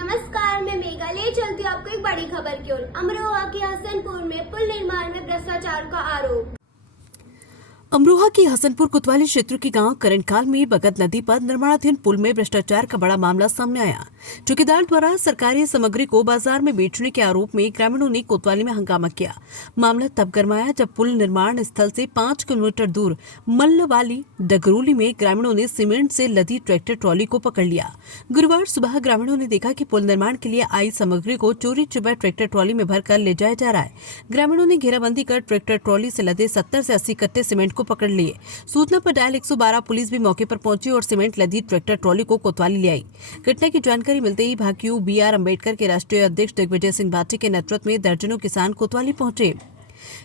नमस्कार, मैं मेघालय चलती हूँ आपको एक बड़ी खबर की ओर। अमरोहा के हसनपुर में पुल निर्माण में भ्रष्टाचार का आरोप। अमरोहा के हसनपुर कोतवाली क्षेत्र के गांव करंटखाल में बगत नदी पर निर्माणाधीन पुल में भ्रष्टाचार का बड़ा मामला सामने आया। ठेकेदार द्वारा सरकारी सामग्री को बाजार में बेचने के आरोप में ग्रामीणों ने कोतवाली में हंगामा किया। मामला तब गरमाया जब पुल निर्माण स्थल से 5 किलोमीटर दूर मल्लवाली डगरोली में ग्रामीणों ने सीमेंट से लदी ट्रैक्टर ट्रॉली को पकड़ लिया। गुरुवार सुबह ग्रामीणों ने देखा कि पुल निर्माण के लिए आई सामग्री को चोरी छिपा ट्रैक्टर ट्रॉली में भरकर ले जाया जा रहा है। ग्रामीणों ने घेराबंदी कर ट्रैक्टर ट्रॉली से लदे 70 से 80 कट्टे सीमेंट को पकड़ लिए। सूचना पर डायल 112 पुलिस भी मौके पर पहुंची और सीमेंट लदी ट्रैक्टर ट्रॉली को कोतवाली ले आई। घटना की जानकारी मिलते ही भाकियू BR अम्बेडकर के राष्ट्रीय अध्यक्ष दिग्विजय सिंह भाटी के नेतृत्व में दर्जनों किसान कोतवाली पहुंचे।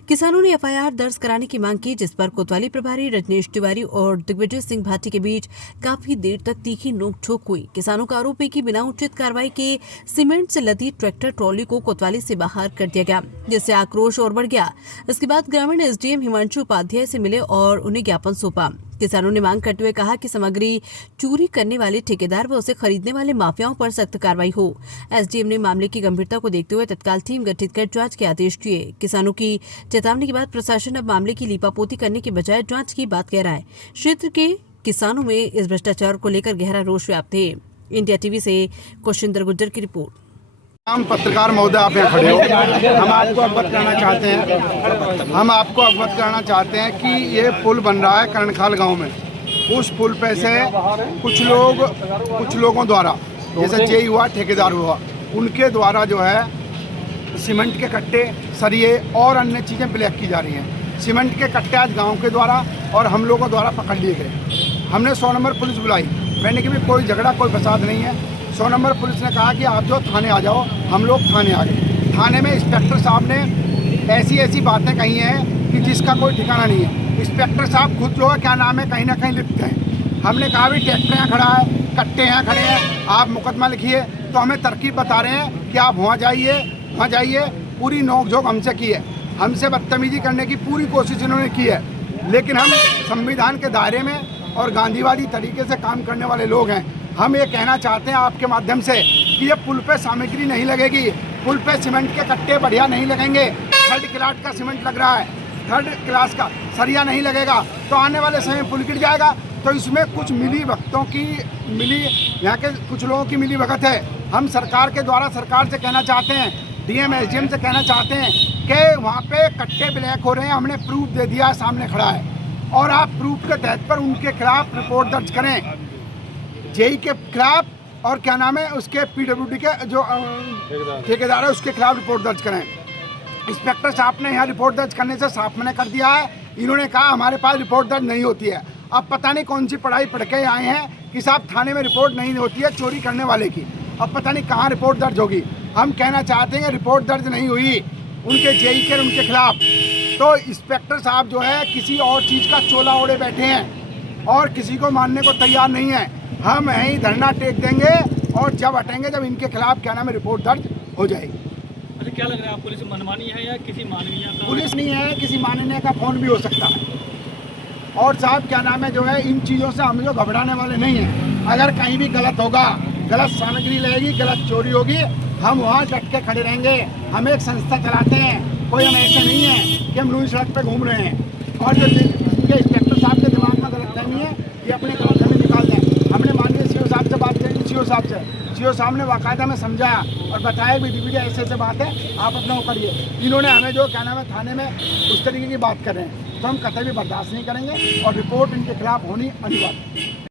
किसानों ने FIR दर्ज कराने की मांग की, जिस पर कोतवाली प्रभारी रजनीश तिवारी और दिग्विजय सिंह भाटी के बीच काफी देर तक तीखी नोकझोंक हुई। किसानों का आरोप है कि बिना उचित कार्रवाई के सीमेंट से लदी ट्रैक्टर ट्रॉली को कोतवाली से बाहर कर दिया गया, जिससे आक्रोश और बढ़ गया। इसके बाद ग्रामीण SDM हिमांशु उपाध्याय से मिले और उन्हें ज्ञापन सौंपा। किसानों ने मांग करते हुए कहा कि सामग्री चोरी करने वाले ठेकेदार व उसे खरीदने वाले माफियाओं पर सख्त कार्रवाई हो। SDM ने मामले की गंभीरता को देखते हुए तत्काल टीम गठित कर जांच के आदेश दिए। किसानों की चेतावनी के बाद प्रशासन अब मामले की लीपापोती करने के बजाय जांच की बात कह रहा है। क्षेत्र के किसानों में इस भ्रष्टाचार को लेकर गहरा रोष व्याप्त है। इंडिया TV से कुशिंदर गुज्जर की रिपोर्ट। हम पत्रकार महोदय, आप यहाँ खड़े हो, हम आपको अवगत कराना चाहते हैं कि ये पुल बन रहा है करंटखाल गांव में। उस पुल पे से कुछ लोगों द्वारा, जैसे जेई हुआ, ठेकेदार हुआ, उनके द्वारा जो है सीमेंट के कट्टे, सरिये और अन्य चीज़ें ब्लैक की जा रही हैं। सीमेंट के कट्टे आज गाँव के द्वारा और हम लोगों द्वारा पकड़ लिए गए। हमने 100 नंबर पुलिस बुलाई, मैंने कि भी कोई झगड़ा, कोई फसाद नहीं है। 100 नंबर पुलिस ने कहा कि आप जो थाने आ जाओ। हम लोग थाने आ गए। थाने में इंस्पेक्टर साहब ने ऐसी बातें कही हैं कि जिसका कोई ठिकाना नहीं है। इंस्पेक्टर साहब खुद जो है, क्या नाम है, कहीं ना कहीं लिप्त हैं। हमने कहा भी ट्रैक्टर यहाँ खड़ा है, कट्टे यहाँ खड़े हैं, आप मुकदमा लिखिए। तो हमें तरकीब बता रहे हैं कि आप वहाँ जाइए। पूरी नोकझोंक हमसे की है, हमसे बदतमीजी करने की पूरी कोशिश इन्होंने की है। लेकिन हम संविधान के दायरे में और गांधीवादी तरीके से काम करने वाले लोग हैं। हम ये कहना चाहते हैं आपके माध्यम से कि ये पुल पे सामग्री नहीं लगेगी, पुल पे सीमेंट के कट्टे बढ़िया नहीं लगेंगे। 3rd क्लास का सीमेंट लग रहा है, 3rd क्लास का सरिया नहीं लगेगा, तो आने वाले समय पुल गिर जाएगा। तो इसमें कुछ यहाँ के कुछ लोगों की मिली भगत है। हम सरकार के द्वारा सरकार से कहना चाहते हैं, DM SDM से कहना चाहते हैं कि वहाँ पे कट्टे ब्लैक हो रहे हैं। हमने प्रूफ दे दिया, सामने खड़ा है, और आप प्रूफ के तहत पर उनके खिलाफ रिपोर्ट दर्ज करें, जेई के खिलाफ, और क्या नाम है उसके PWD के जो ठेकेदार है उसके खिलाफ रिपोर्ट दर्ज करें। इंस्पेक्टर साहब ने यहाँ रिपोर्ट दर्ज करने से साफ मना कर दिया है। इन्होंने कहा हमारे पास रिपोर्ट दर्ज नहीं होती है। अब पता नहीं कौन सी पढ़ाई पढ़ के आए हैं कि साहब थाने में रिपोर्ट नहीं होती है चोरी करने वाले की। अब पता नहीं कहाँ रिपोर्ट दर्ज होगी। हम कहना चाहते हैं रिपोर्ट दर्ज नहीं हुई उनके जेई के उनके खिलाफ, तो इंस्पेक्टर साहब जो है किसी और चीज़ का चोला ओढ़े बैठे हैं और किसी को मानने को तैयार नहीं है। हम यहीं धरना टेक देंगे और जब हटेंगे जब इनके खिलाफ क्या नाम है रिपोर्ट दर्ज हो जाएगी। अच्छा, क्या लग रहा है, पुलिस मनमानी है या किसी मानवीय का? पुलिस नहीं है, किसी माननीय का फोन भी हो सकता है। और साहब क्या नाम है जो है, इन चीज़ों से हम जो घबराने वाले नहीं हैं। अगर कहीं भी गलत होगा, गलत सामग्री लगेगी, गलत चोरी होगी, हम वहाँ डट के खड़े रहेंगे। हम एक संस्था चलाते हैं, कोई हम ऐसे नहीं है कि हम लूई सड़क पे घूम रहे हैं। और जो इंस्पेक्टर साहब के दिमाग में गलतफहमी है, ये अपने गलतफहमी निकाल दें। हमने माननीय CO साहब से बात करी, CO साहब ने बाकायदा में समझाया और बताया भी दिग्विजय ऐसे बात है, आप अपना वो करिए। इन्होंने हमें जो क्या नाम है थाने में उस तरीके की बात कर रहे हैं, तो हम कतई भी बर्दाश्त नहीं करेंगे और रिपोर्ट इनके खिलाफ होनी अनिवार्य है।